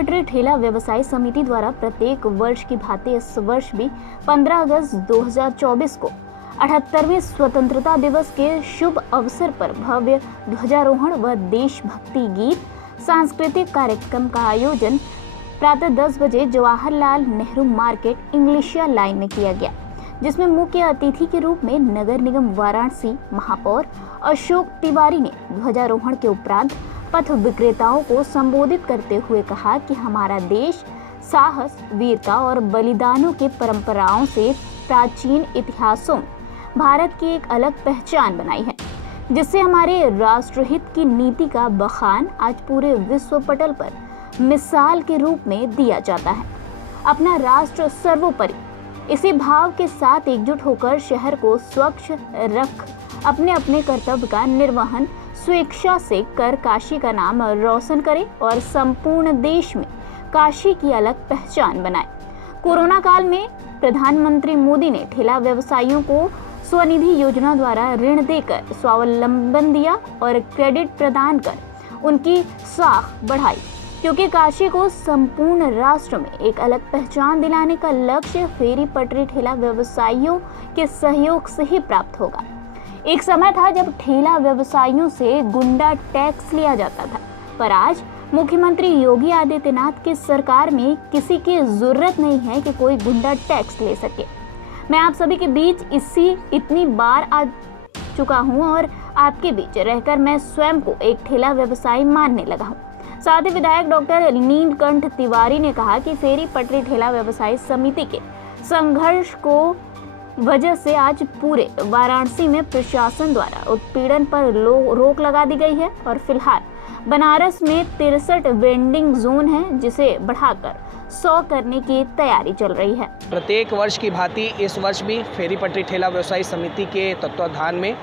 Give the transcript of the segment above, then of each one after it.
पटरी ठेला व्यवसायी समिति द्वारा प्रत्येक वर्ष की भांति इस वर्ष भी 15 अगस्त 2024 को 78वें स्वतंत्रता दिवस के शुभ अवसर पर भव्य ध्वजारोहण व देशभक्ति गीत सांस्कृतिक कार्यक्रम का आयोजन प्रातः 10 बजे जवाहरलाल नेहरू मार्केट इंग्लिशिया लाइन में किया गया, जिसमें मुख्य अतिथि के रूप में नगर निगम वाराणसी महापौर अशोक तिवारी ने ध्वजारोहण के उपरांत पथ विक्रेताओं को संबोधित करते हुए कहा कि हमारा देश साहस, वीरता और बलिदानों के परंपराओं से प्राचीन इतिहासों में भारत की एक अलग पहचान बनाई है, जिससे हमारे राष्ट्रहित की नीति का बखान आज पूरे विश्व पटल पर मिसाल के रूप में दिया जाता है। अपना राष्ट्र सर्वोपरि, इसी भाव के साथ एकजुट होकर शहर को स्वच्छ रख अपने अपने कर्तव्य का निर्वहन स्वेच्छा से कर काशी का नाम रोशन करें और संपूर्ण देश में काशी की अलग पहचान बनाए। कोरोना काल में प्रधानमंत्री मोदी ने ठेला व्यवसायियों को स्वनिधि योजना द्वारा ऋण देकर स्वावलंबन दिया और क्रेडिट प्रदान कर उनकी साख बढ़ाई, क्योंकि काशी को संपूर्ण राष्ट्र में एक अलग पहचान दिलाने का लक्ष्य फेरी पटरी ठेला व्यवसायियों के सहयोग से ही प्राप्त होगा। एक समय था जब ठेला व्यवसायियों से गुंडा टैक्स लिया जाता था, पर आज मुख्यमंत्री योगी आदित्यनाथ की सरकार में किसी की जरूरत नहीं है कि कोई गुंडा टैक्स ले सके। मैं आप सभी के बीच इतनी बार आ चुका हूं और आपके बीच रहकर मैं स्वयं को एक ठेला व्यवसायी मानने लगा हूं। साथ ही विधायक डॉक्टर नीलकंठ तिवारी ने कहा कि फेरी पटरी ठेला व्यवसायी समिति के संघर्ष को वजह से आज पूरे वाराणसी में प्रशासन द्वारा उत्पीड़न पर रोक लगा दी गई है और फिलहाल बनारस में 63 वेंडिंग जोन है, जिसे बढ़ाकर 100 करने की तैयारी चल रही है। प्रत्येक वर्ष की भांति इस वर्ष भी फेरी पटरी ठेला व्यवसायी समिति के तत्वाधान में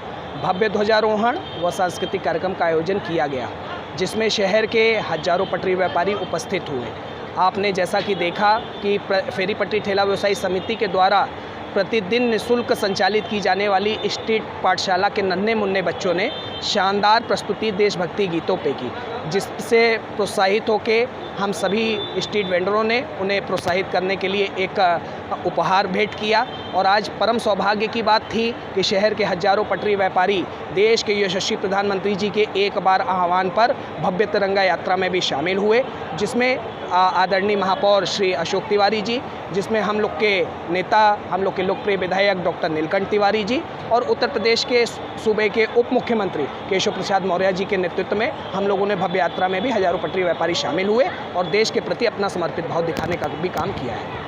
भव्य ध्वजारोहण व सांस्कृतिक कार्यक्रम का आयोजन किया गया, जिसमें शहर के हजारों पटरी व्यापारी उपस्थित हुए। आपने जैसा कि देखा कि फेरी पटरी ठेला व्यवसायी समिति के द्वारा प्रतिदिन निःशुल्क संचालित की जाने वाली स्ट्रीट पाठशाला के नन्हे मुन्ने बच्चों ने शानदार प्रस्तुति देशभक्ति गीतों पे की, जिससे प्रोत्साहित होकर हम सभी स्ट्रीट वेंडरों ने उन्हें प्रोत्साहित करने के लिए एक उपहार भेंट किया। और आज परम सौभाग्य की बात थी कि शहर के हजारों पटरी व्यापारी देश के यशस्वी प्रधानमंत्री जी के एक बार आह्वान पर भव्य तिरंगा यात्रा में भी शामिल हुए, जिसमें आदरणीय महापौर श्री अशोक तिवारी जी, जिसमें हम लोग के नेता, हम लोग के लोकप्रिय विधायक डॉक्टर नीलकंठ तिवारी जी और उत्तर प्रदेश के सूबे के उप मुख्यमंत्री केशव प्रसाद मौर्य जी के नेतृत्व में हम लोगों ने भव्य यात्रा में भी हजारों पटरी व्यापारी शामिल हुए और देश के प्रति अपना समर्पित भाव दिखाने का भी काम किया है।